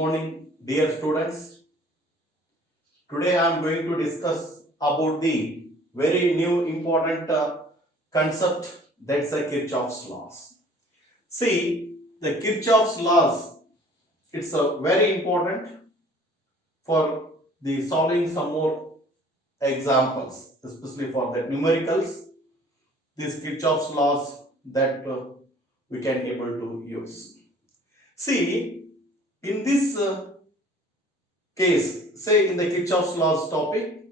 morning, dear students. Today I am going to discuss about the very new important concept, that's the Kirchhoff's laws. See, the Kirchhoff's laws, it's very important for the solving some more examples, especially for the numericals. These Kirchhoff's laws that we can able to use. See, in this case, say in the Kirchhoff's laws topic,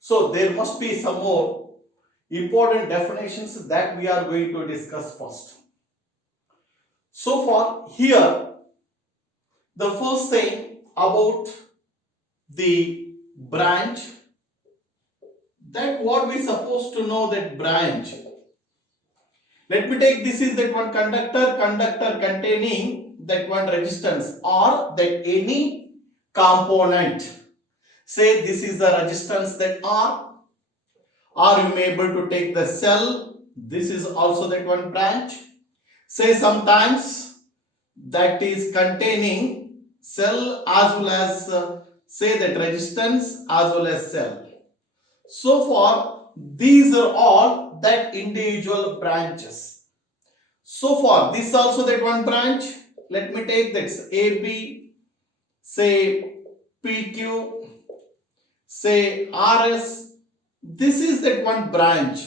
so there must be some more important definitions that we are going to discuss first. So far here, the first thing about the branch, that what we supposed to know that branch. Let me take this is that one conductor containing that one resistance or that any component. Say this is the resistance that R, or you may able to take the cell, this is also that one branch. Say sometimes that is containing cell as well as say that resistance as well as cell. So far these are all that individual branches. So far this also that one branch. Let me take that AB, say PQ, say RS. This is that one branch.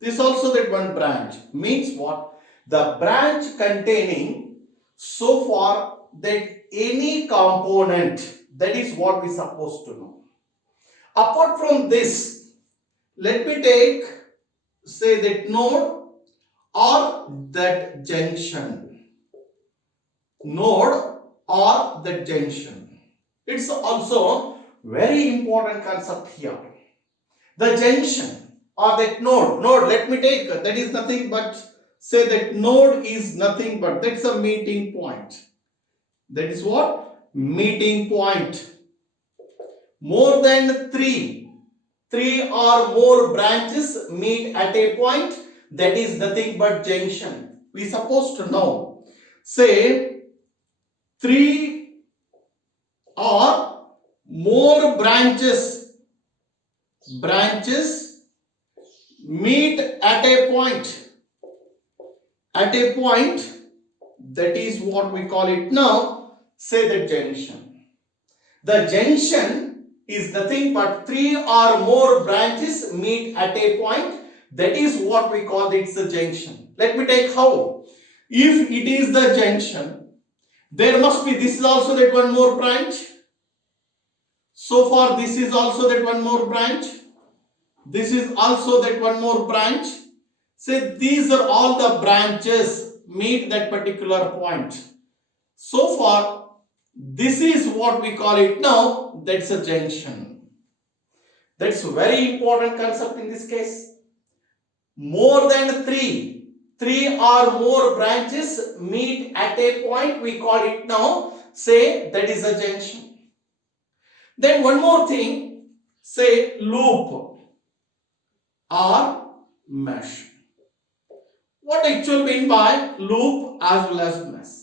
This also that one branch. Means what? The branch containing so far that any component, that is what we supposed to know. Apart from this, let me take say that node or that junction. Node or that junction. It's also very important concept here. The junction or that node, let me take, that is nothing but, say that node is nothing but, that's a meeting point. That is what? Meeting point. More than three or more branches meet at a point, that is nothing but junction. We supposed to know. Say 3 or more branches meet at a point, that is what we call it now, say the junction. The junction is nothing but 3 or more branches meet at a point, that is what we call it the junction. Let me take how. If it is the junction, there must be, this is also that one more branch. So far this is also that one more branch. This is also that one more branch. Say these are all the branches meet that particular point. So far this is what we call it now, that's a junction. That's a very important concept in this case. More than 3 or more branches meet at a point, we call it now, say that is a junction. Then one more thing, say loop or mesh. What actually mean by loop as well as mesh?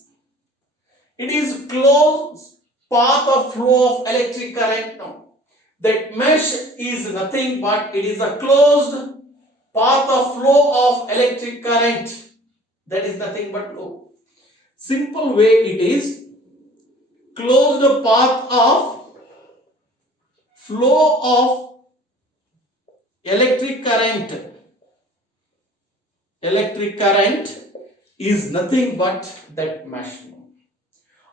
It is closed path of flow of electric current now. That mesh is nothing but it is a closed path of flow of electric current. That is nothing but loop. Simple way it is closed path of flow of electric current. Electric current is nothing but that mesh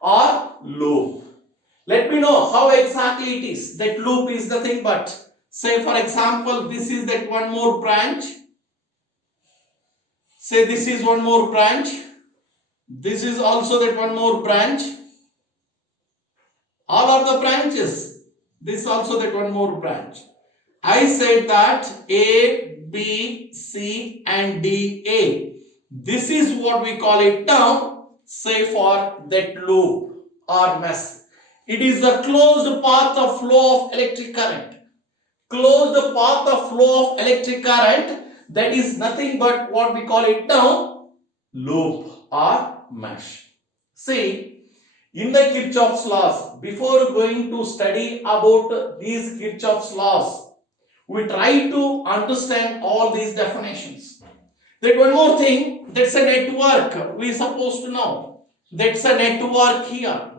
or loop. Let me know how exactly it is. That loop is nothing but, say for example, this is that one more branch. Say this is one more branch. This is also that one more branch. All are the branches. This is also that one more branch. I said that A, B, C and D, A. This is what we call it now, say for that loop or mesh. It is the closed path of flow of electric current. Closed path of flow of electric current, that is nothing but what we call it now, loop or mesh. See, In the Kirchhoff's laws, before going to study about these Kirchhoff's laws, we try to understand all these definitions. That one more thing, that's a network we supposed to know. That's a network here.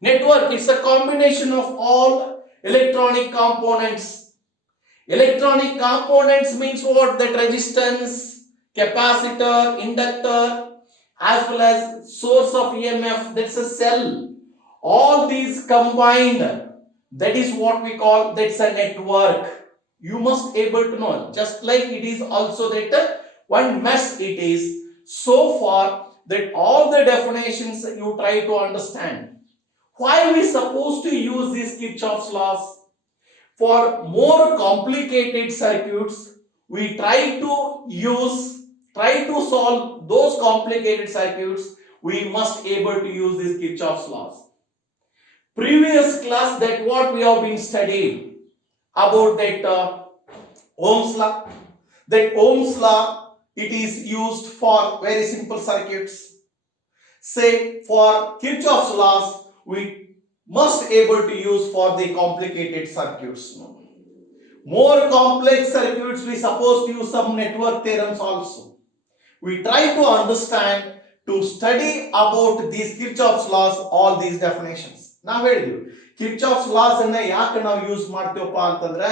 Network is a combination of all electronic components. Electronic components means what? That resistance, capacitor, inductor, as well as source of EMF, that's a cell. All these combined, that is what we call, that's a network. You must able to know, just like it is also that one mesh it is. So far that all the definitions you try to understand. Why we supposed to use these Kirchhoff's laws? For more complicated circuits, we try to solve those complicated circuits, we must able to use these Kirchhoff's laws. Previous class, that what we have been studying about that Ohm's law. That Ohm's law, it is used for very simple circuits. Say for Kirchhoff's laws, we must able to use for the complicated circuits. More complex circuits, we supposed to use some network theorems also. We try to understand, to study about these Kirchhoff's laws, all these definitions. ನಾವು ಹೇಳಿದ್ವಿ Kirchhoff's laws ಅನ್ನ ಯಾಕೆ ನಾವು use ಮಾಡ್ತೀವಪ್ಪ ಅಂತಂದ್ರೆ,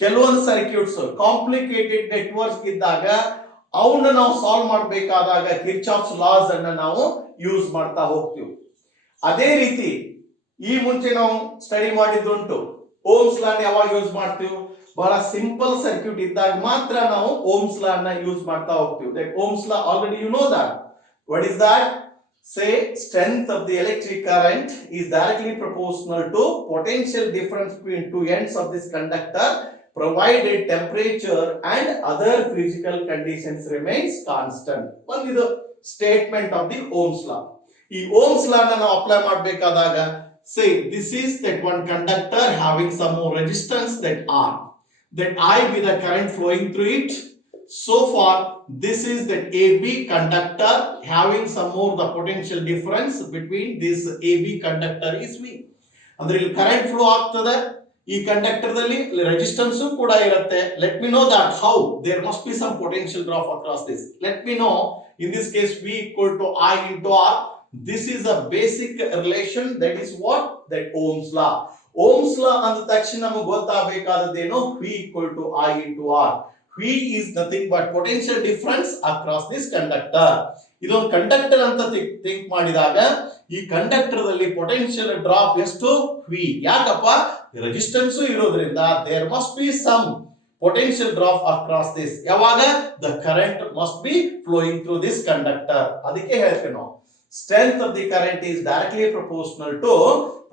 ಕೆಲವೊಂದು circuits complicated networks ಇದ್ದಾಗ ಅವನ್ನ ನಾವು ಸಾಲ್ವ್ ಮಾಡಬೇಕಾದಾಗ Kirchhoff's laws ಅನ್ನ ನಾವು ಯೂಸ್ ಮಾಡ್ತಾ ಹೋಗ್ತೀವಿ. ಅದೇ ರೀತಿ ಈ ಮುಂಚೆ ನಾವು ಸ್ಟಡಿ ಮಾಡಿದ್ದುಂಟು, ಓಮ್ಸ್ ಲಾ ಯಾವಾಗ ಯೂಸ್ ಮಾಡ್ತೀವಿ? ಬಹಳ ಸಿಂಪಲ್ ಸರ್ಕ್ಯೂಟ್ ಇದ್ದಾಗ ಮಾತ್ರ ನಾವು ಓಮ್ಸ್ ಲಾ ಅನ್ನ ಯೂಸ್ ಮಾಡ್ತಾ ಹೋಗ್ತೀವಿ. That Ohm's law already you know that. What is that? Say strength of the electric current is directly proportional to potential difference between two ends of this conductor, provided temperature and other physical conditions remains constant. One is the statement of the Ohm's law. ಈ Ohm's law na ನಾವು apply ಮಾಡಬೇಕಾದಾಗ, say this is that one conductor having some more resistance, that R, that I with the current flowing through it. So far this is that AB conductor having some more the potential difference between this AB conductor is V. ಅಂದ್ರೆ ಇಲ್ಲಿ current flow ಆಗ್ತದೆ, ಈ conductor ದಲ್ಲಿ resistance ಕೂಡ ಇರುತ್ತೆ. Let me know that how there must be some potential drop across this. Let me know in this case V equal to I into R. This is a basic relation, that is what? That Ohm's law. Ohm's law ಅಂದ ತಕ್ಷಣ ನಮಗೆ ಗೊತ್ತಾಗಬೇಕಾದದ್ದೇನು? V equal to I into R. V is nothing but potential difference across this conductor. ಇದೊಂದು conductor ಅಂತ think ಮಾಡಿದಾಗ ಈ conductor ದಲ್ಲಿ potential drop ಎಷ್ಟು? V. ಯಾಕಪ್ಪ? ರೆಸಿಸ್ಟೆನ್ಸ್ ಇರೋದ್ರಿಂದ there must be some potential drop across this. ಯಾವಾಗ? The current must be flowing through this conductor. ಅದಕ್ಕೆ ಹೇಳ್ತೀವಿ ನಾವು strength of the current is directly proportional to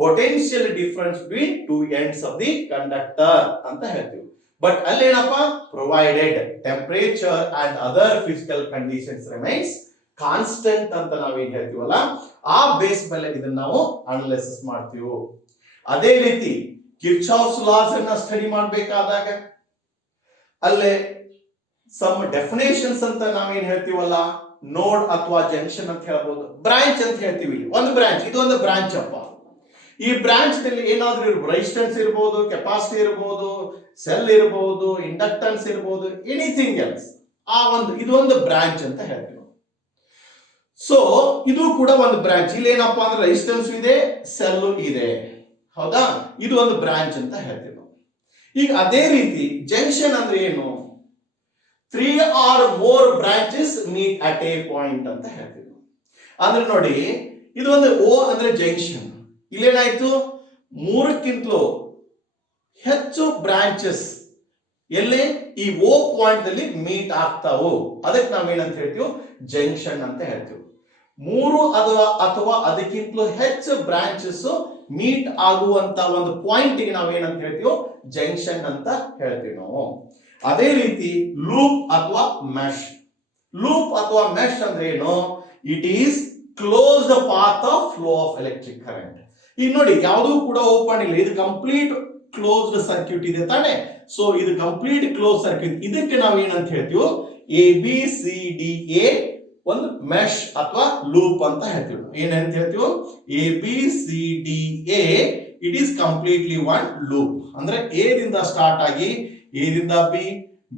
potential difference between two ends of the conductor ಅಂತ ಹೇಳ್ತೀವಿ. But ಅಲ್ಲೇನಪ್ಪ? Provided temperature and other physical conditions remains constant ಅಂತ ನಾವೇನ್ ಹೇಳ್ತೀವಲ್ಲ, ಆ ಬೇಸ್ ಮೇಲೆ ಇದನ್ನ ನಾವು ಅನಾಲಿಸಿಸ್ ಮಾಡ್ತೀವಿ. ಅದೇ ರೀತಿ Kirchhoff's laws ಅನ್ನ ಸ್ಟಡಿ ಮಾಡಬೇಕಾದಾಗ ಅಲ್ಲೇ ಸಮ್ ಡೆಫಿನೇಷನ್ಸ್ ಅಂತ ನಾವೇನ್ ಹೇಳ್ತೀವಲ್ಲ, ನೋಡ್ ಅಥವಾ ಜಂಕ್ಷನ್ ಅಂತ ಹೇಳ್ಬೋದು, ಬ್ರಾಂಚ್ ಅಂತ ಹೇಳ್ತೀವಿ. ಒಂದು ಬ್ರಾಂಚ್, ಇದೊಂದು ಬ್ರಾಂಚ್ ಅಪ್ಪ. ಈ ಬ್ರಾಂಚ್ ನಲ್ಲಿ ಏನಾದ್ರೂ ರೆಸಿಸ್ಟೆನ್ಸ್ ಇರಬಹುದು, ಕೆಪಾಸಿಟಿ ಇರಬಹುದು, ಸೆಲ್ ಇರಬಹುದು, ಇಂಡಕ್ಟನ್ಸ್ ಇರಬಹುದು, ಎನಿಥಿಂಗ್ ಎಲ್ಸ್. ಆ ಒಂದು ಇದೊಂದು ಬ್ರಾಂಚ್ ಅಂತ ಹೇಳ್ತೀವಿ. ಸೊ ಇದು ಕೂಡ ಒಂದು ಬ್ರಾಂಚ್. ಇಲ್ಲಿ ಏನಪ್ಪಾ ಅಂದ್ರೆ ರೆಸಿಸ್ಟೆನ್ಸ್ ಇದೆ, ಸೆಲ್ ಇದೆ, ಹೌದಾ? ಇದು ಒಂದು ಬ್ರಾಂಚ್ ಅಂತ ಹೇಳ್ತೀವಿ. ಈಗ ಅದೇ ರೀತಿ ಜಂಕ್ಷನ್ ಅಂದ್ರೆ ಏನು? 3 or more branches meet at a point ಅಂತ ಹೇಳ್ತೀವಿ. ಅಂದ್ರೆ ನೋಡಿ, ಇದು ಒಂದು O ಅಂದ್ರೆ ಜಂಕ್ಷನ್. ಇಲ್ಲೇನಾಯ್ತು? 3ಕ್ಕಿಂತಲೂ ಹೆಚ್ಚು ಬ್ರಾಂಚಸ್ ಎಲ್ಲಿ ಈ O ಪಾಯಿಂಟ್ ಅಲ್ಲಿ ಮೀಟ್ ಆಗ್ತಾವು, ಅದಕ್ಕೆ ನಾವೇನಂತ ಹೇಳ್ತೀವಿ? ಜಂಕ್ಷನ್ ಅಂತ ಹೇಳ್ತೀವಿ. 3 ಅಥವಾ ಅದಕ್ಕಿಂತಲೂ ಹೆಚ್ಚು ಬ್ರಾಂಚಸ್ ಮೀಟ್ ಆಗುವಂತ ಒಂದು ಪಾಯಿಂಟ್ ಗೆ ನಾವೇನಂತ ಹೇಳ್ತೀವಿ? ಜಂಕ್ಷನ್ ಅಂತ ಹೇಳ್ತೀವಿ ನಾವು. ಅದೇ ರೀತಿ ಲೂಪ್ ಅಥವಾ ಮೆಶ್. ಲೂಪ್ ಅಥವಾ ಮೆಶ್ ಅಂದ್ರೆ ಏನು? It is closed path of flow of electric current. ಈಗ ನೋಡಿ, ಯಾವುದೂ ಕೂಡ ಓಪನ್ ಇಲ್ಲ, ಇದು ಕಂಪ್ಲೀಟ್ ಕ್ಲೋಸ್ಡ್ ಸರ್ಕ್ಯೂಟ್ ಇದೆ ತಾನೆ. ಸೊ ಇದು ಕಂಪ್ಲೀಟ್ ಕ್ಲೋಸ್ ಸರ್ಕ್ಯೂಟ್. ಇದಕ್ಕೆ ನಾವು ಏನಂತ ಹೇಳ್ತೀವಿ? A B C D A ಒಂದು ಮೆಶ್ ಅಥವಾ ಲೂಪ್ ಅಂತ ಹೇಳ್ತೀವಿ. ಏನಂತ ಹೇಳ್ತೀವಿ? A B C D A it is completely one loop. ಅಂದ್ರೆ ಎ ದಿಂದ ಸ್ಟಾರ್ಟ್ ಆಗಿ ಎ ದಿಂದ ಬಿ,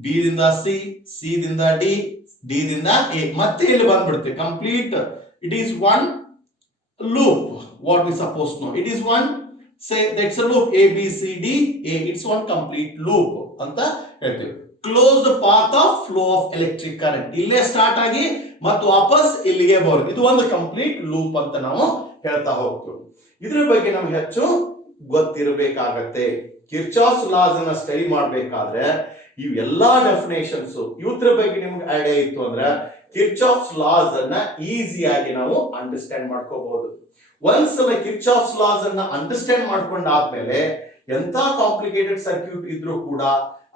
ಬಿ ದಿಂದ ಸಿ, ಸಿ ದಿಂದ ಡಿ, ಡಿ ದಿಂದ ಎ, ಮತ್ತೆ ಇಲ್ಲಿ ಬಂದ್ಬಿಡುತ್ತೆ complete. It is one loop. What we supposed to know? It is one, say that's a loop. A B C D A. It's one complete loop ಅಂತ ಹೇಳ್ತೀವಿ. Closed path of flow of electric current. ಇಲ್ಲೇ start ಆಗಿ ಮತ್ತು ವಾಪಸ್ ಇಲ್ಲಿಗೆ ಬರೋದು. ಇದು ಒಂದು ಕಂಪ್ಲೀಟ್ ಲೂಪ್ ಅಂತ ನಾವು ಹೇಳ್ತಾ ಹೋಗ್ತೀವಿ. ಇದ್ರ ಬಗ್ಗೆ ನಮ್ಗೆ ಹೆಚ್ಚು ಗೊತ್ತಿರಬೇಕಾಗತ್ತೆ. ಕಿರ್ಚಾಫ್ಸ್ ಲಾಸ್ ಅನ್ನ ಸ್ಟಡಿ ಮಾಡಬೇಕಾದ್ರೆ ಇವೆಲ್ಲಾ ಡೆಫಿನೇಷನ್ಸ್ ಇವ್ರ ಬಗ್ಗೆ ನಿಮ್ಗೆ ಐಡಿಯಾ ಇತ್ತು ಅಂದ್ರೆ ಕಿರ್ಚಾಫ್ಸ್ ಲಾಸ್ ಅನ್ನ ಈಸಿಯಾಗಿ ನಾವು ಅಂಡರ್ಸ್ಟ್ಯಾಂಡ್ ಮಾಡ್ಕೋಬಹುದು. ಒಂದ್ಸಲ ಕಿರ್ಚಾಫ್ಸ್ ಲಾಸ್ ಅನ್ನ ಅಂಡರ್ಸ್ಟ್ಯಾಂಡ್ ಮಾಡ್ಕೊಂಡಾದ್ಮೇಲೆ ಎಂತ ಕಾಂಪ್ಲಿಕೇಟೆಡ್ ಸರ್ಕ್ಯೂಟ್ ಇದ್ರೂ ಕೂಡ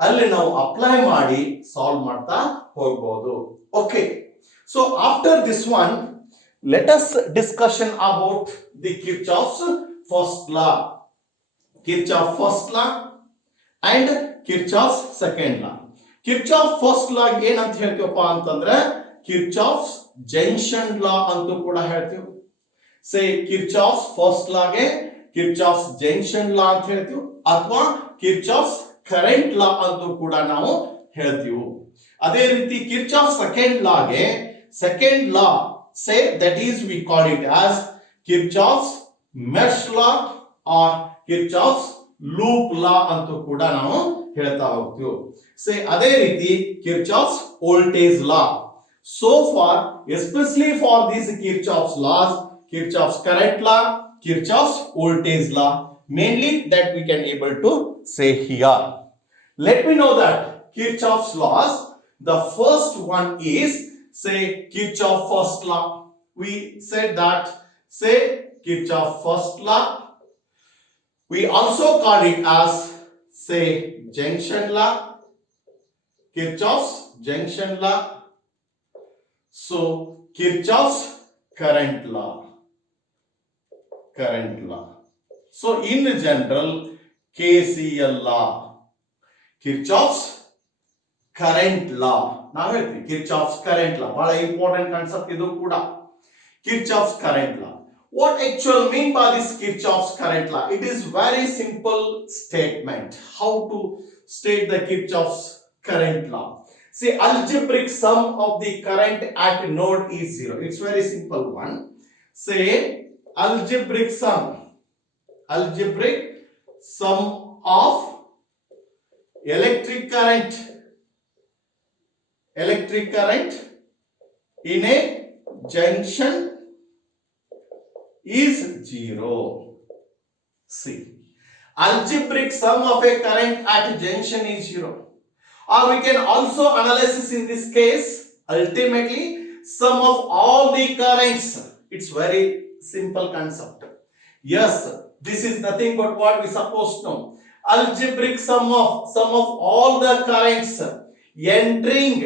ಅಲ್ಲಿ ನಾವು ಅಪ್ಲೈ ಮಾಡಿ ಸಾಲ್ವ್ ಮಾಡ್ತಾ ಹೋಗಬಹುದು. Okay, so after this one let us discussion about the Kirchhoff's first law. Kirchhoff first law and Kirchhoff's second law. Kirchhoff first law ಏನಂತ ಹೇಳ್ತೀವಪ್ಪ ಅಂತಂದ್ರೆ ಕಿರ್ಚಾಫ್ಸ್ ಜಂಕ್ಷನ್ ಲಾ ಅಂತೂ ಕೂಡ ಹೇಳ್ತೀವಿ. ಸೇ ಕಿರ್ಚಾಫ್ಸ್ ಫಸ್ಟ್ ಲಾಗೆ ಕಿರ್ಚಾಫ್ಸ್ ಜಂಕ್ಷನ್ ಲಾ ಅಂತ ಹೇಳ್ತೀವಿ, ಅಥವಾ ಕಿರ್ಚಾಫ್ಸ್ ಕರೆಂಟ್ ಲಾ ಅಂತೂ ಕೂಡ ನಾವು ಹೇಳ್ತೀವಿ. ಅದೇ ರೀತಿ ಕಿರ್ಚಾಫ್ ಸೆಕೆಂಡ್ ಲಾಗೆ second law say that is we call it as Kirchhoff's mesh law or Kirchhoff's loop law ಅಂತೂ ಕೂಡ ನಾವು ಹೇಳ್ತಾ ಹೋಗ್ತೀವಿ. ಸೇ ಅದೇ ರೀತಿ Kirchhoff's voltage law. So far, especially for these Kirchhoff's laws, Kirchhoff's current law, Kirchhoff's voltage law, mainly that we can able to say here. Let me know that Kirchhoff's laws, the first one is say Kirchhoff first law. We said that say Kirchhoff first law. We also call it as say junction law, Kirchhoff's junction law. So Kirchhoff's current law. So in general KCL law, Kirchhoff's current law. Now Kirchhoff's current law, bala important concept idu kuda. Kirchhoff's current law. What actually mean by this Kirchhoff's current law? It is very simple statement. How to state the Kirchhoff's current law? See, algebraic sum of the current at node is 0. It's very simple one. Say algebraic sum of electric current in a junction is 0. See, algebraic sum of a current at junction is 0. Or we can also analysis in this case ultimately sum of all the currents. It's very simple concept. Yes, this is nothing but what we supposed to know. Algebraic sum of all the currents entering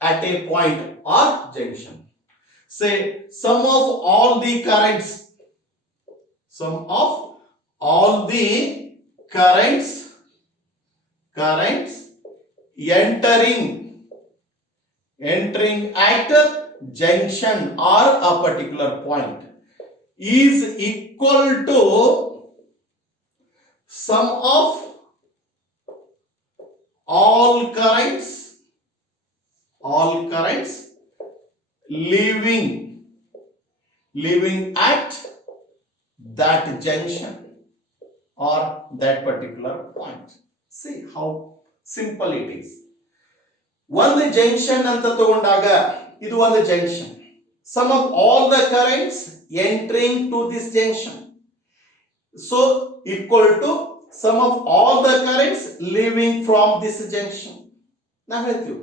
at a point or junction. Say sum of all the currents entering at junction or a particular point is equal to sum of all currents living at that junction or that particular point. See how simple it is. ಒಂದು junction ಅಂತ ತಗೊಂಡಾಗ ಇದು ಒಂದು junction. Sum of all the currents entering to this junction, so equal to sum of all the currents leaving from this junction. ನಾವು ಹೇಳ್ತೀವಿ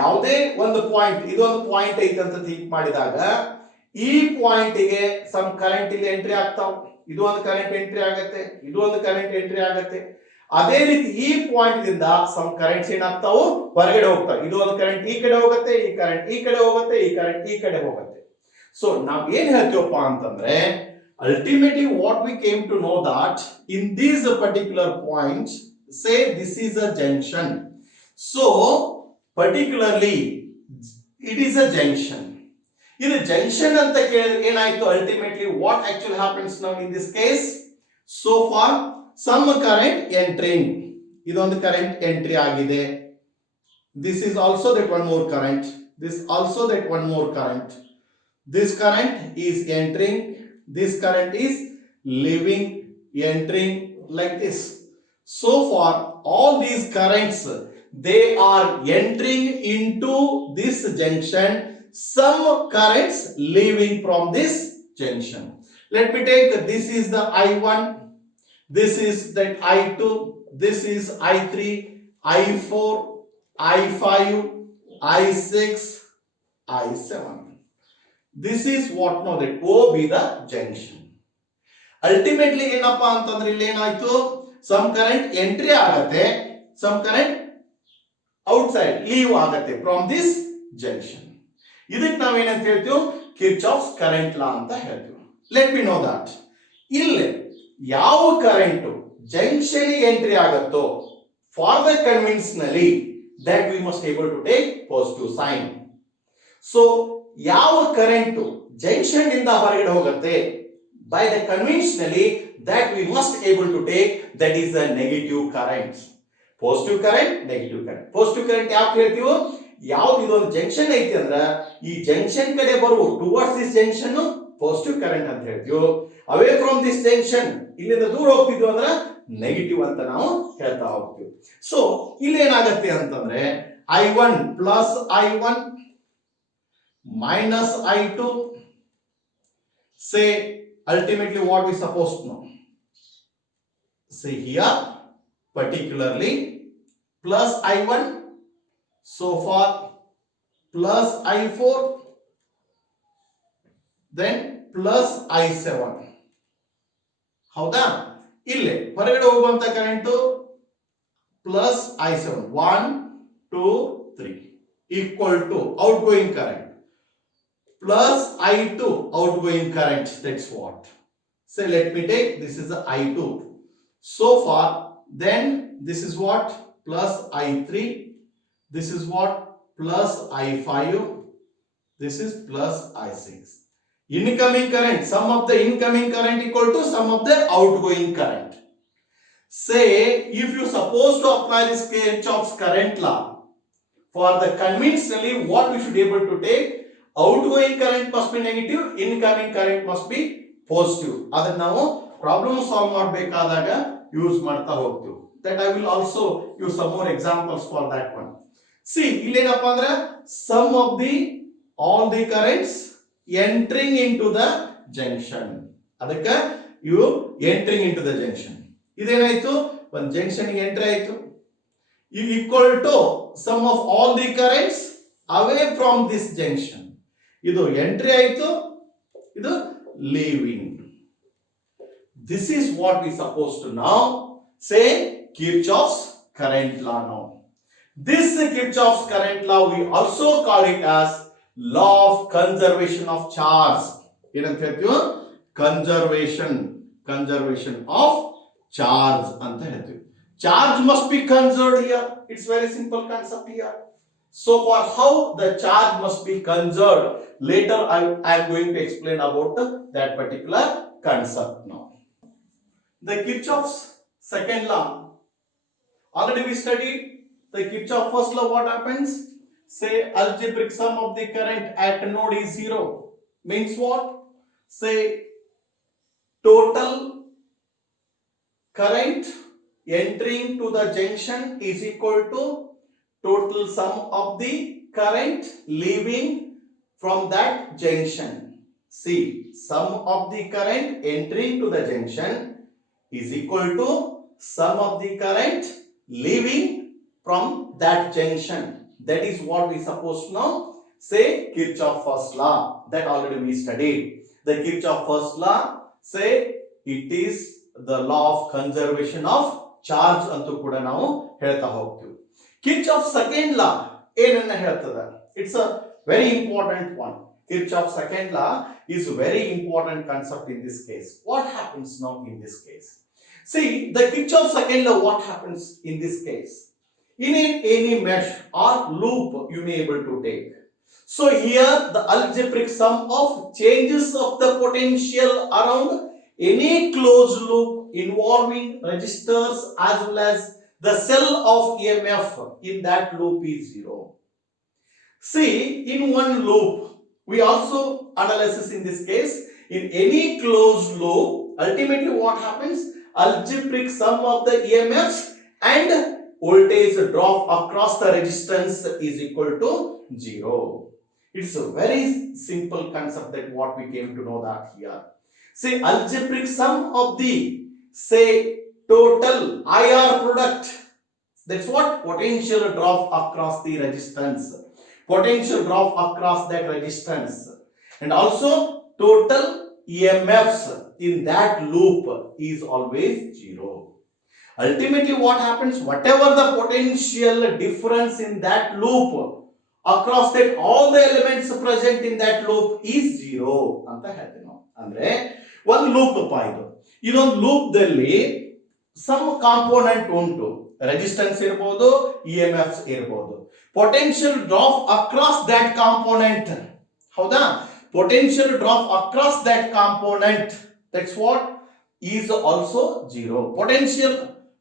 ಯಾವುದೇ ಒಂದು point, ಇದೊಂದು ಪಾಯಿಂಟ್ ಐತೆ ಅಂತ ಥಿಂಕ್ ಮಾಡಿದಾಗ ಈ ಪಾಯಿಂಟಿಗೆ ಸಮ್ ಕರೆಂಟ್ ಇಲ್ಲಿ ಎಂಟ್ರಿ ಆಗ್ತಾವ, ಇದು ಒಂದು ಕರೆಂಟ್ ಎಂಟ್ರಿ ಆಗತ್ತೆ, ಇದು ಒಂದು ಕರೆಂಟ್ ಎಂಟ್ರಿ ಆಗತ್ತೆ. ಅದೇ ರೀತಿ ಈ ಪಾಯಿಂಟ್ ದಿಂದ ಸಮ್ ಕರೆಂಟ್ಸ್ ಏನಾಗ್ತಾವು ಹೊರಗಡೆ ಹೋಗ್ತಾವೆ. ಇದು ಒಂದು ಕರೆಂಟ್ ಈ ಕಡೆ ಹೋಗುತ್ತೆ, ಈ ಕರೆಂಟ್ ಈ ಕಡೆ ಹೋಗುತ್ತೆ, ಈ ಕರೆಂಟ್ ಈ ಕಡೆ ಹೋಗುತ್ತೆ. ಸೊ ನಾವ್ ಏನ್ ಹೇಳ್ತೀವಪ್ಪ ಅಂತಂದ್ರೆ ultimately what we came to know that in these particular points, say this is a junction, so particularly it is a junction. ಇದು ಜಂಕ್ಷನ್ ಅಂತ ಕೇಳಿದ್ರೆ ಏನಾಯ್ತು ultimately what actually happens now in this case so for some current entering ಇದೊಂದು current entry ಆಗಿದೆ this is also that one more current this also that one more current this current is entering this current is leaving entering like this so far all these currents they are entering into this junction some currents leaving from this junction let me take this is the I1 this is that I2 this is I3 I4 I5 I6 I7 this is what now that O be the junction ultimately ಏನಪ್ಪಾ ಅಂತಂದ್ರೆ ಇಲ್ಲಿ ಏನಾಯ್ತು some current entry ಆಗತ್ತೆ some current outside leave ಆಗತ್ತೆ from this junction ಇದಕ್ಕೆ ನಾವು ಏನಂತ ಹೇಳ್ತೀವಿ ಕಿರ್ಚಾಫ್ಸ್ ಕರೆಂಟ್ ಲಾ ಅಂತ ಹೇಳ್ತೀವಿ let me know that ಇಲ್ಲಿ ಯಾವ ಕರೆಂಟ್ ಜಂಕ್ಷನ್ ಎಂಟ್ರಿ ಆಗುತ್ತೋ for the conventionally that we must able to take positive sign so ಯಾವ ಕರೆಂಟ್ ಜಂಕ್ಷನ್ ಇಂದ ಹೊರಗಡೆ ಹೋಗುತ್ತೆ by the conventionally that we must able to take that is the negative current positive current negative current positive current ಯಾಕೆ ಹೇಳ್ತೀವೋ ಯಾವುದು ಇದೊಂದು junction ಐತಿ ಅಂದ್ರ ಈ ಜಂಕ್ಷನ್ ಕಡೆ ಬರುವ towards this junction positive current ಅಂತ ಹೇಳ್ತೀವಿ ಅವೇ ಫ್ರಮ್ ದಿಸ್ ಜಂಕ್ಷನ್ ಇಲ್ಲಿಂದ ದೂರ ಹೋಗ್ತಿದ್ವಿ ಅಂದ್ರ ನೆಗೆಟಿವ್ ಅಂತ ನಾವು ಹೇಳ್ತಾ ಹೋಗ್ತೀವಿ ಸೊ ಇಲ್ಲಿ ಏನಾಗುತ್ತೆ ಅಂತಂದ್ರೆ I1 plus I1 minus I2 say ultimately what we supposed to know say here particularly plus I1 so far plus I4 then plus I7 ಹೌದಾ ಇಲ್ಲಿ ಹೊರಗಡೆ ಹೋಗುವಂತ current plus I7 1 2 3 equal to outgoing current plus I2 outgoing current that's what say let me take this is the I2 so far then this is what plus I3 this is what plus I5 this is plus I6 incoming current sum of the incoming current equal to sum of the outgoing current say if you suppose to apply this Kirchhoff's current law for the conventionally what we should be able to take outgoing current must be negative incoming current must be positive ಅದನ್ನ ನಾವು problem solve ಮಾಡಬೇಕಾದಾಗ use ಮಾಡ್ತಾ ಹೋಗ್ತೀವಿ that I will also use some more examples for that one see ಇಲ್ಲೇನಪ್ಪ ಅಂದ್ರೆ sum of the all the currents entering into the junction ಅದಕ್ಕೆ you entering into the junction ಇದೇನಾಯ್ತು ಒಂದು junction ಗೆ entry ಆಯ್ತು equal to sum of all the currents away from this junction ಇದು entry ಆಯ್ತು ಇದು leaving this is what we supposed to now say Kirchhoff's current law now this Kirchhoff's current law we also call it as law of conservation of charge ಏನಂತ ಹೇಳ್ತೀವಿ conservation of charge ಅಂತ ಹೇಳ್ತೀವಿ charge must be conserved here it's very simple concept here so for how the charge must be conserved later I am going to explain about that particular concept now the Kirchhoff's second law already we studied the Kirchhoff's first law what happens say algebraic sum of the current at node is 0 means what say total current entering to the junction is equal to total sum of the current leaving from that junction see sum of the current entering to the junction is equal to sum of the current leaving from that junction that is what we supposed to know say Kirchhoff's first law that already we studied the Kirchhoff's first law say it is the law of conservation of charge ಅಂತೂ ಕೂಡ ನಾವು ಹೇಳ್ತಾ ಹೋಗ್ತೀವಿ Kirchhoff's second law ಏನನ್ನ ಹೇಳ್ತದ it's a very important one Kirchhoff's second law is a very important concept in this case what happens now in this case see the Kirchhoff's second law what happens in this case in any mesh or loop you may able to take So here the algebraic sum of changes of the potential around any closed loop involving resistors as well as the cell of EMF in that loop is 0. See, in one loop, we also analysis in this case, in any closed loop, ultimately what happens? Algebraic sum of the EMFs and voltage drop across the resistance is equal to 0. It's a very simple concept that what we came to know that here. Say algebraic sum of the, say, total IR product. That's what potential drop across the resistance. Potential drop across that resistance. And also total EMFs in that loop is always 0. Ultimately what happens? Whatever the potential difference in that loop across that all the elements present in that loop is 0 ಅಂತ ಹೇಳ್ತೀವಿ ನಾವು. ಅಂದ್ರೆ ಒಂದು loop ಅಪ್ಪ ಇದು. ಇದೊಂದು loop ದಲ್ಲಿ some component ಉಂಟು, ರೆಸಿಸ್ಟೆನ್ಸ್ ಇರಬಹುದು, ಇಎಂಎಫ್ಸ್ ಇರಬಹುದು. Potential drop across that component, ಹೌದಾ? Potential drop across that component, that's what is also 0. Potential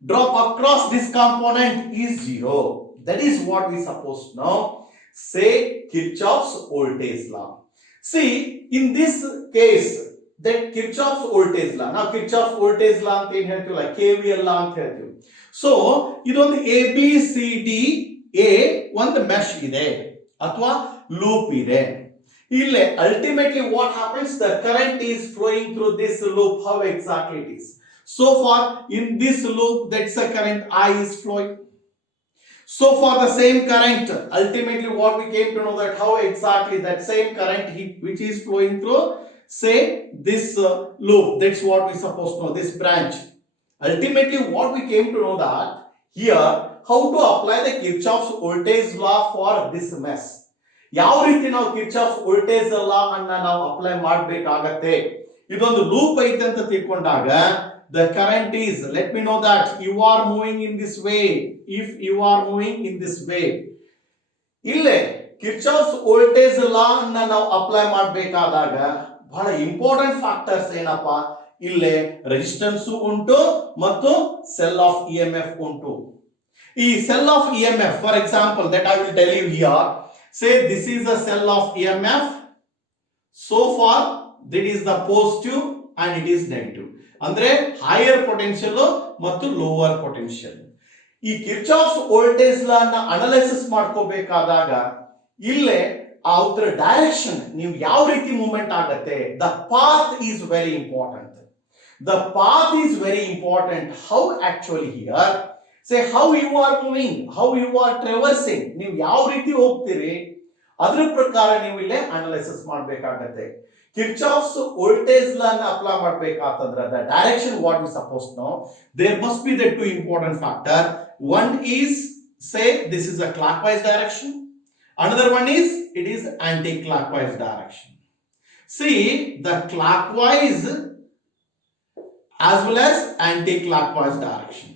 drop across this component is 0. That is what we suppose now. Say Kirchhoff's voltage law. See, in this case, that Kirchhoff's voltage law. Now Kirchhoff's voltage law ante ಏನು ಹೇಳ್ತೀವಲ್ಲ, KVL law ಅಂತ ಹೇಳ್ತೀವಿ. So ಇದೊಂದು ABCD A ಒಂದು mesh ಇದೆ ಅಥವಾ loop ಇದೆ. ಇಲ್ಲಿ ultimately what happens? The current is flowing through this loop. How exactly it is? So far in this loop, that's a current I is flowing. So for the same current, ultimately what we came to know that how exactly that same current which is flowing through, say, this loop, that's what we supposed to know, this branch. Ultimately what we came to know that here, how to apply the Kirchhoff's voltage law for this mesh. ಯಾವ ರೀತಿ ನಾವು Kirchhoff voltage law ಅನ್ನ ನಾವು apply ಮಾಡಬೇಕಾಗತ್ತೆ? ಇದೊಂದು loop ಐತೆ ಅಂತ ತಿಳ್ಕೊಂಡಾಗ the current is, let me know that you are moving in this way. If you are moving in this way, ಇಲ್ಲೇ ಕಿರ್ಚಾಫ್ಸ್ ವೋಲ್ಟೇಜ್ ಲಾ ಅನ್ನ ನಾವು ಅಪ್ಲೈ ಮಾಡಬೇಕಾದಾಗ ಬಹಳ ಇಂಪಾರ್ಟೆಂಟ್ ಫ್ಯಾಕ್ಟರ್ಸ್ ಏನಪ್ಪಾ? ಇಲ್ಲೇ ರೆಸಿಸ್ಟೆನ್ಸ್ ಉಂಟು ಮತ್ತು ಸೆಲ್ ಆಫ್ ಇಎಂಎಫ್ ಉಂಟು. ಈ cell of EMF, for example that I will tell you here. Say this is a cell of EMF. So far that is the positive and it is negative. ಅಂದ್ರೆ higher potential ಮತ್ತು lower potential. ಈ Kirchhoff's voltage ಲಾ ಅನ್ನ analysis ಮಾಡ್ಕೋಬೇಕಾದಾಗ ಇಲ್ಲೇ ಅದರ direction, ನೀವು ಯಾವ ರೀತಿ movement ಆಗುತ್ತೆ, the path is very important. The path is very important. How actually here? Say how you are moving, how you are traversing, ನೀವು ಯಾವ ರೀತಿ ಹೋಗ್ತೀರಿ ಅದರ ಪ್ರಕಾರ ನೀವು ಇಲ್ಲೇ ಅನಾಲಿಸಿಸ್ ಮಾಡಬೇಕಾಗುತ್ತೆ. ಕಿರ್ಚಾಫ್ಸ್ ವೋಲ್ಟೇಜ್ ಲಾ ಅನ್ನು ಅಪ್ಲೈ ಮಾಡಬೇಕಾದ್ರೆ the direction what we supposed know, there must be the two important factor. One is, say, this is a clockwise direction, another one is it is anti-clockwise direction. See, the clockwise as well as anti-clockwise direction.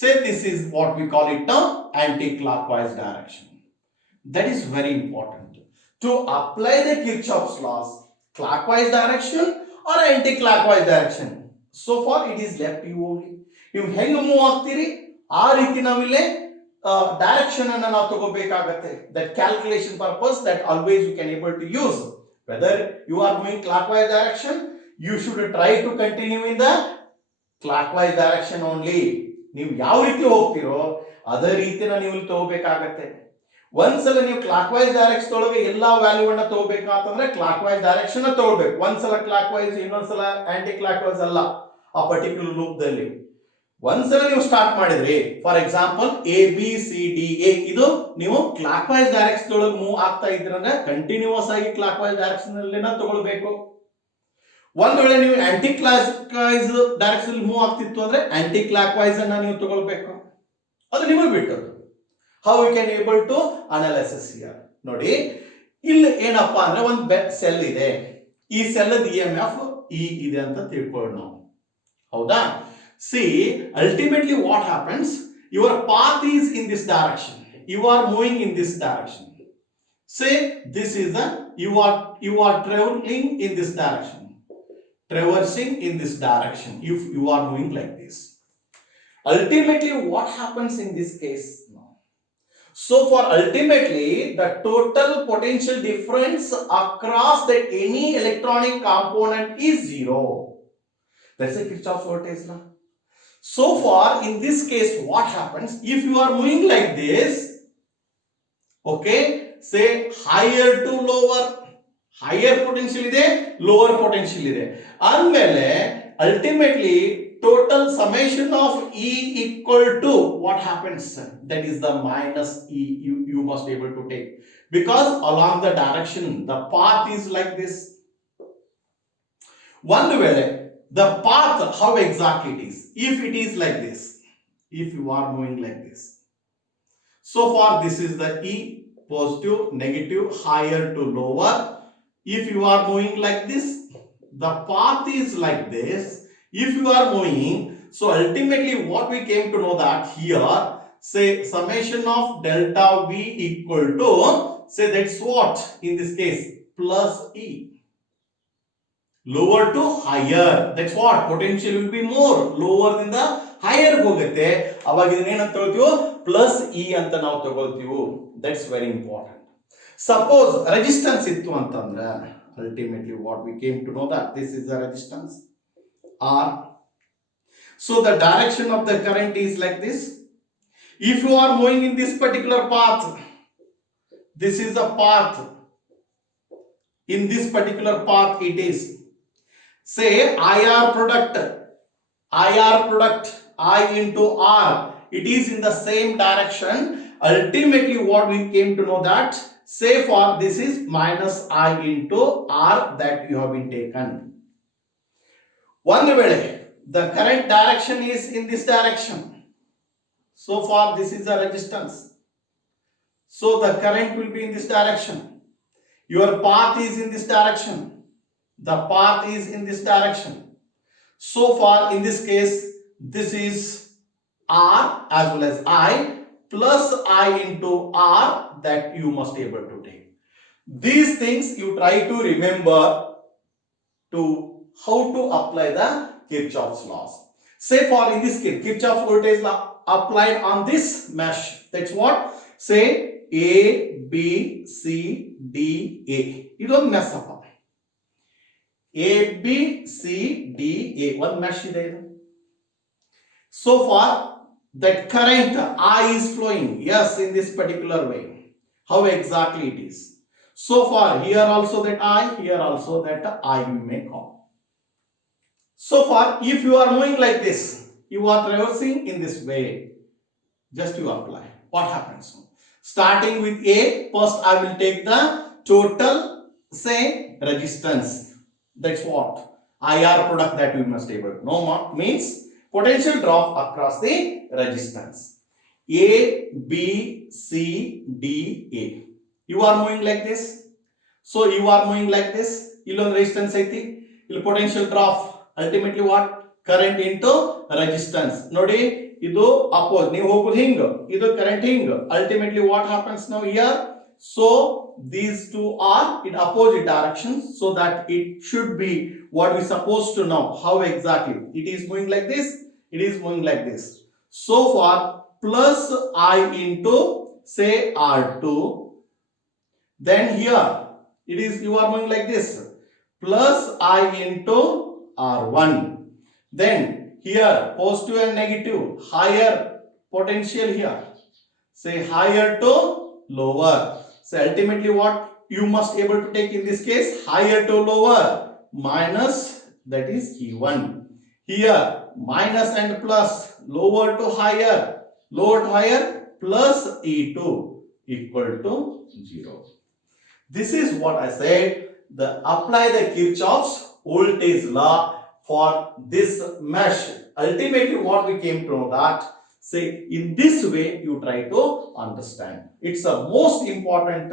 Say this is what we call it now anti-clockwise direction. That is very important to apply the Kirchhoff's laws. Clockwise direction or anti-clockwise direction. So far it is left you only. ನೀವು ಹೆಂಗೆ move ಆಗ್ತೀರಿ ಆ ರೀತಿ ನಾವಿಲ್ಲೇ direction ಅನ್ನು ನಾವು ತಗೋಬೇಕಾಗತ್ತೆ. That calculation purpose that always you can able to use. Whether you are moving clockwise direction, you should try to continue in the clockwise direction only. ನೀವು ಯಾವ ರೀತಿ ಹೋಗ್ತಿರೋ ಅದೇ ರೀತಿನ ನೀವು ತಗೋಬೇಕಾಗತ್ತೆ. ಒಂದ್ಸಲ ನೀವು ಕ್ಲಾಕ್ ವೈಸ್ ಡೈರೆಕ್ಷನ್ ಒಳಗೆ ಎಲ್ಲಾ ವ್ಯಾಲ್ಯೂ ಅನ್ನ ತಗೋಬೇಕಂತಂದ್ರೆ ಕ್ಲಾಕ್ ವೈಸ್ ಡೈರೆಕ್ಷನ್ ತಗೋಬೇಕು. ಒಂದ್ಸಲ ಕ್ಲಾಕ್ ವೈಸ್, ಇನ್ನೊಂದ್ಸಲ ಆಂಟಿ ಕ್ಲಾಕ್ ವೈಸ್ ಅಲ್ಲ. ಆ ಪರ್ಟಿಕ್ಯುಲರ್ ಲೂಪ್ ದಲ್ಲಿ ಒಂದ್ಸಲ ನೀವು ಸ್ಟಾರ್ಟ್ ಮಾಡಿದ್ರಿ, ಫಾರ್ ಎಕ್ಸಾಂಪಲ್ ABCDA, ಇದು ನೀವು ಕ್ಲಾಕ್ ವೈಸ್ ಡೈರೆಕ್ಷನ್ ಒಳಗೆ ಮೂವ್ ಆಗ್ತಾ ಇದ್ರಂದ್ರೆ ಕಂಟಿನ್ಯೂಸ್ ಆಗಿ ಕ್ಲಾಕ್ ವೈಸ್ ಡೈರೆಕ್ಷನ್ ಅಲ್ಲಿ ತಗೊಳ್ಬೇಕು. ಒಂದ್ ವೇಳೆ ನೀವು aunty clock wise direction move ಆಗ್ತಿತ್ತು ಅಂದ್ರೆ ಆಂಟಿ ಕ್ಲಾಕ್ ವೈಸ್ ಅನ್ನ ನೀವು ತಗೊಳ್ಬೇಕು. ಅದು ನಿಮಗೆ ಬಿಟ್ಟದ್ದು. How we can able to analysis here? ನೋಡಿ, ಇಲ್ಲಿ ಏನಪ್ಪಾ ಅಂದ್ರೆ ಒಂದು ಸೆಲ್ ಇದೆ. ಈ ಸೆಲ್ EMF E ಇದೆ ಅಂತ ತಿಳ್ಕೊಳ್ಳೋಣ ನಾವು, ಹೌದಾ? See, ultimately what happens? Your path is in this direction. You are moving in this direction. Say this is the you are traveling in this direction, traversing in this direction. If you are moving like this, ultimately what happens in this case now? So for ultimately the total potential difference across that any electronic component is zero. That's a Kirchhoff's voltage law. So far in this case what happens if you are moving like this? Okay, say higher to lower, higher potential ide, lower potential ide andmele ultimately total summation of E equal to what happens? That is the minus E you must be able to take, because along the direction the path is like this. One way the path, how exactly it is, if it is like this, if you are moving like this, so far this is the E, positive, negative, higher to lower. If you are moving like this, the path is like this. If you are moving, so ultimately what we came to know that here, say summation of delta V equal to, say that's what in this case plus E. Lower to higher, that's what potential will be more, lower than the higher ಹೋಗುತ್ತೆ, ಅವಾಗ ಇದನ್ನ ಏನಂತ ಹೇಳ್ತೀವೋ plus E ಅಂತ ನಾವು ತಗೊಳ್ತೀವಿ. That's very important. Suppose resistance ಇತ್ತು ಅಂತಂದ್ರೆ ultimately what we came to know that this is the resistance R. So the direction of the current is like this. If you are moving in this particular path, this is the path, in this particular path it is, say IR product I into R, it is in the same direction. Ultimately what we came to know that, say for this is minus I into R that you have been taken. One way the current direction is in this direction, so far this is the resistance, so the current will be in this direction. Your path is in this direction, the path is in this direction. So far in this case this is R as well as I plus I into R that you must be able to take. These things you try to remember to how to apply the Kirchhoff's laws. Say for in this case Kirchhoff's voltage law applied on this mesh, that's what, say A B C D A, you don't mess up. A B C D A, one mesh ide. So far that current I is flowing, yes, in this particular way. How exactly it is? So far here also that I, here also that I you may call. So far if you are moving like this, you are traversing in this way, just you apply. What happens? Starting with A, first I will take the total, say resistance, that's what IR product that we must able to know, means potential drop across the resistance. A B C D A, you are moving like this, so you are moving like this, illon resistance aiti, ill potential drop, ultimately what, current into resistance. Nodi idu oppose, ನೀವು ಹೋಗೋದು ಹಿಂಗ, ಇದು current ಹಿಂಗ, ultimately what happens now here, so these two are in opposite directions, so that it should be what we supposed to know. How exactly it is moving like this, it is moving like this. So far plus I into, say R2, then here it is, you are moving like this, plus I into R1, then here positive and negative, higher potential here, say higher to lower. So ultimately what you must able to take in this case, higher to lower, minus, that is E1. Here minus and plus, lower to higher, plus E2 equal to 0. This is what I said, the apply the Kirchhoff's voltage law for this mesh. Ultimately what we came to know that, say in this way you try to understand. It's the most important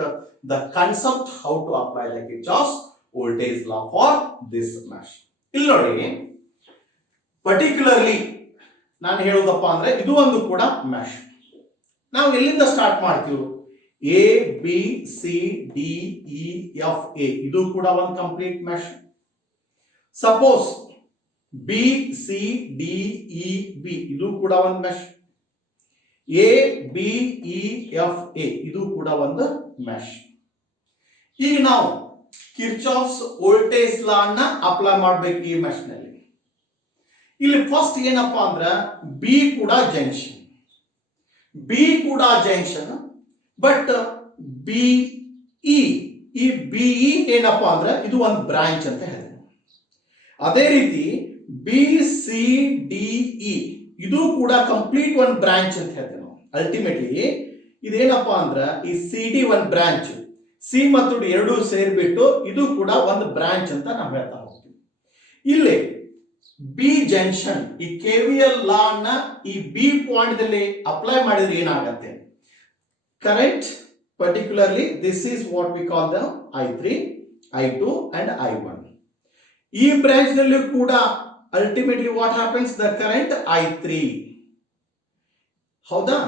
the concept how to apply the Kirchhoff's voltage law for this mesh. ಇಲ್ಲಿ ನೋಡಿ particularly ನಾನು ಹೇಳೋದಪ್ಪ ಅಂದ್ರೆ ಇದು ಒಂದು ಕೂಡ mesh. ನಾವು ಎಲ್ಲಿಂದ start ಮಾಡ್ತೀವಿ? A B C D E F A ಇದು ಕೂಡ ಒಂದು complete mesh. Suppose B C D E B ಇದು ಕೂಡ ಒಂದು mesh. A B E F A ಇದು ಕೂಡ ಒಂದು ಮೆಶ್. ಈಗ ನಾವು ಕಿರ್ಚಾಫ್ಸ್ ವೋಲ್ಟೇಜ್ ಲಾ ಅನ್ನ ಅಪ್ಲೈ ಮಾಡಬೇಕು ಈ ಮೆಶ್ ನಲ್ಲಿ. ಇಲ್ಲಿ ಫಸ್ಟ್ ಏನಪ್ಪಾ ಅಂದ್ರೆ ಬಿ ಕೂಡ ಜಂಕ್ಷನ್, ಬಟ್ ಬಿ ಈ ಬಿ ಏನಪ್ಪಾ ಅಂದ್ರೆ ಇದು ಒಂದು ಬ್ರಾಂಚ್ ಅಂತ ಹೇಳಿದೆ. ಅದೇ ರೀತಿ ಬಿ ಸಿ ಡಿ ಇ ಇದು ಕೂಡ ಕಂಪ್ಲೀಟ್ ಒಂದು ಬ್ರಾಂಚ್ ಅಂತ ಹೇಳ್ತೇವೆ ನಾವು. ಅಲ್ಟಿಮೇಟ್ಲಿ ಇದೇನಪ್ಪಾ ಅಂದ್ರೆ ಈ ಸಿ ಡಿ ಒಂದು ಬ್ರಾಂಚ್, ಸಿ ಮತ್ತು ಡಿ ಎರಡೂ ಸೇರ್ಬಿಟ್ಟು ಇದು ಕೂಡ ಒಂದು ಬ್ರಾಂಚ್ ಅಂತ ನಾವು ಹೇಳ್ತಾ ಹೋಗ್ತೀವಿ. ಇಲ್ಲಿ ಬಿ ಜಂಕ್ಷನ್ ಈ ಕೆವಿಎಲ್ ಲಾ ಅನ್ನ ಈ ಬಿ ಪಾಯಿಂಟ್ ದಲ್ಲಿ ಅಪ್ಲೈ ಮಾಡಿದ್ರೆ ಏನಾಗುತ್ತೆ, current particularly this is what we call the I3, I2 and I1. ಈ ಬ್ರಾಂಚ್ ನಲ್ಲಿ ಕೂಡ ultimately what happens, the current I3. ಹೌದಾ?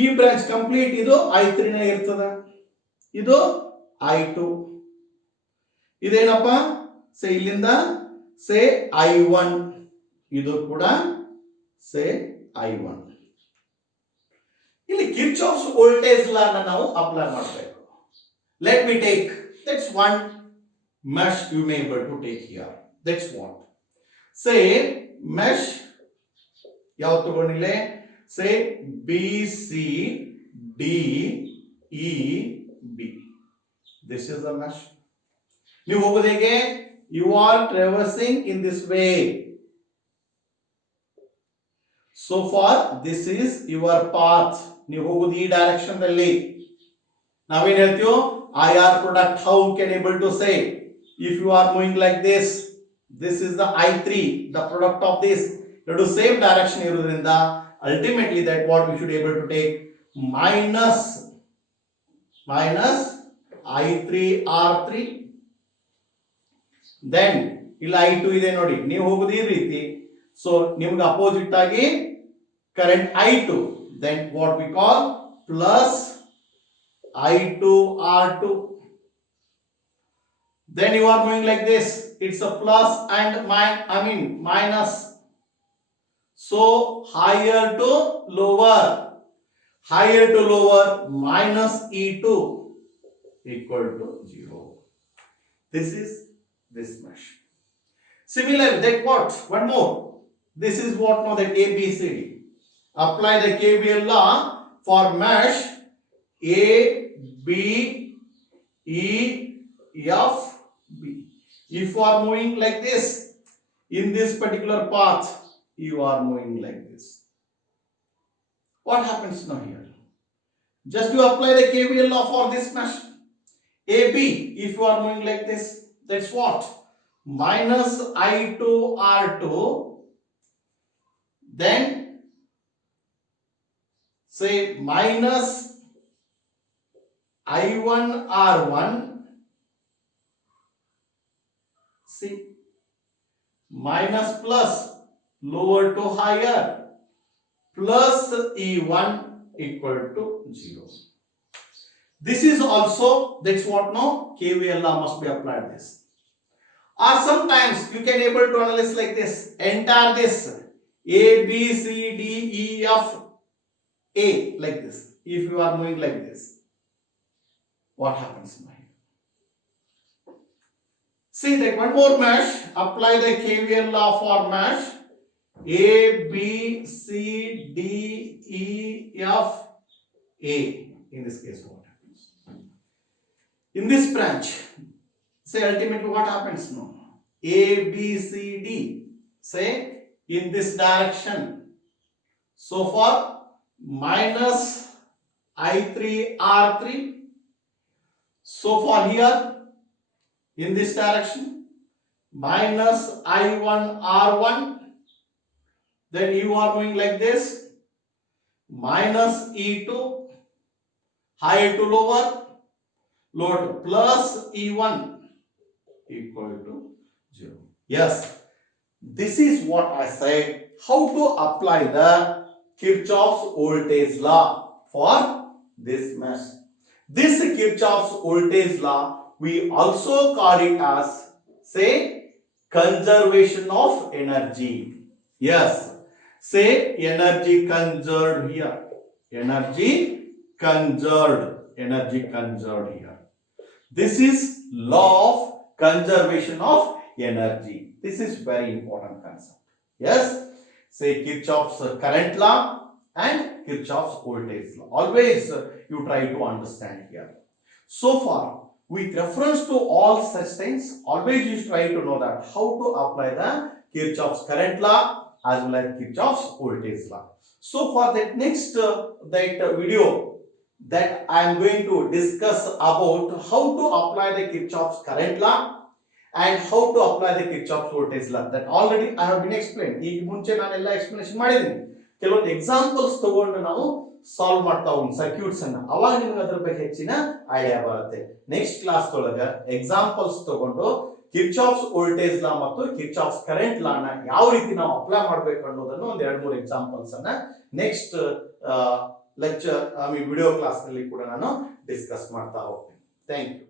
ಈ ಬ್ರಾಂಚ್ ಕಂಪ್ಲೀಟ್ ಇದು I3 ನ ಇರ್ತದ, ಇದು I2. ಇದೇನಪ್ಪ ಸೇ ಇಲ್ಲಿಂದ ಸೇ I1, ಇದು ಕೂಡ ಸೇ I1. ಇಲ್ಲಿ ಕಿರ್ಚಾಫ್ಸ್ ವೋಲ್ಟೇಜ್ ಲಾ ಅನ್ನು ನಾವು ಅಪ್ಲೈ ಮಾಡಬೇಕು. Let me take that's one mesh you may able to take here. That's what say mesh ಯಾವ್ದು ತಗೊಂಡಿಲ್ಲ, say B C D E B. This is the mesh. ನೀವು ಹೋಗೋದು ಹೇಗೆ, you are traversing in this way. So far this is your path. ನೀವು ಹೋಗೋದು ಈ direction ದಲ್ಲಿ. ನಾವೇನ್ ಹೇಳ್ತೀವೋ IR product, how can able to say if you are moving like this, this is the I3, the product of this, ಎರಡು same direction ಇರೋದ್ರಿಂದ ultimately that what we should able to take minus I3 R3. then ಇಲ್ಲಿ I2 ಇದೆ ನೋಡಿ, ನೀವು ಹೋಗೋದು ಈ ರೀತಿ. So ನಿಮ್ಗೆ ಅಪೋಸಿಟ್ ಆಗಿ current I2, then what we call plus I2 R2. then you are moving like this, it's a plus and minus. so higher to lower minus E2 equal to 0. this is this mesh. Similarly, that what? One more. This is what now that ABCD. Apply the KVL law for mesh A, B, E, F, B. If you are moving like this, in this particular path, you are moving like this. What happens now here? Just you apply the KVL law for this mesh. AB, if you are moving like this, that's what? Minus I2 R2, then say minus I1 R1, see minus plus lower to higher plus E1 equal to 0. This is also, that's what now KVL law must be applied this. Or sometimes you can able to analyze like this, entire this A, B, C, D, E, F, A like this. If you are moving like this, what happens now? See that one more mesh, apply the KVL law for mesh A, B, C, D, E, F, A. In this case, what happens? In this branch, say ultimately what happens now? A, B, C, D, say in this direction. So far minus I3 R3. So far here in this direction minus I1 R1. Then you are moving like this, minus E2, higher to lower, lower to plus E1 equal to 0. Yes, this is what I said, how to apply the Kirchhoff's voltage law for this mesh. This Kirchhoff's voltage law, we also call it as, say, conservation of energy. Yes, say energy conserved here. Energy conserved here. This is law of conservation of energy. This is very important concept. Yes, say Kirchhoff's current law and Kirchhoff's voltage law. Always you try to understand here. So far, with reference to all such things, always you try to know that how to apply the Kirchhoff's current law as well as Kirchhoff's voltage law. So for that next video, that I am going to discuss about how to apply the Kirchhoff's current law and how to apply the Kirchhoff's voltage law. That already I have been explained. ಈಗ ಮುಂಚೆ ನಾನು ಎಲ್ಲ explanation ಮಾಡಿದ್ದೀನಿ. ಕೆಲವೊಂದು examples ತಗೊಂಡು ನಾವು solve ಮಾಡ್ತಾ ಹೋಗೋಣ ಸರ್ಕ್ಯೂಟ್ಸ್ ಅನ್ನ. ಅವಾಗ ನಿಮಗೆ ಅದರ ಬಗ್ಗೆ ಹೆಚ್ಚಿನ ಐಡಿಯಾ ಬರುತ್ತೆ. ನೆಕ್ಸ್ಟ್ ಕ್ಲಾಸ್ ಒಳಗೆ ಎಕ್ಸಾಂಪಲ್ಸ್ ತಗೊಂಡು ಕಿರ್ಚಾಫ್ಸ್ ವೋಲ್ಟೇಜ್ ಲಾ ಮತ್ತು ಕಿರ್ಚಾಫ್ಸ್ ಕರೆಂಟ್ ಲಾ ನ ಯಾವ ರೀತಿ ನಾವು ಅಪ್ಲೈ ಮಾಡಬೇಕು ಅನ್ನೋದನ್ನು ಒಂದು 2-3 ಎಕ್ಸಾಂಪಲ್ಸ್ ಅನ್ನ ನೆಕ್ಸ್ಟ್ ಲೆಕ್ಚರ್ ವಿಡಿಯೋ ಕ್ಲಾಸ್ ನಲ್ಲಿ ಕೂಡ ನಾನು ಡಿಸ್ಕಸ್ ಮಾಡ್ತಾ ಹೋಗ್ತೀನಿ. Thank you.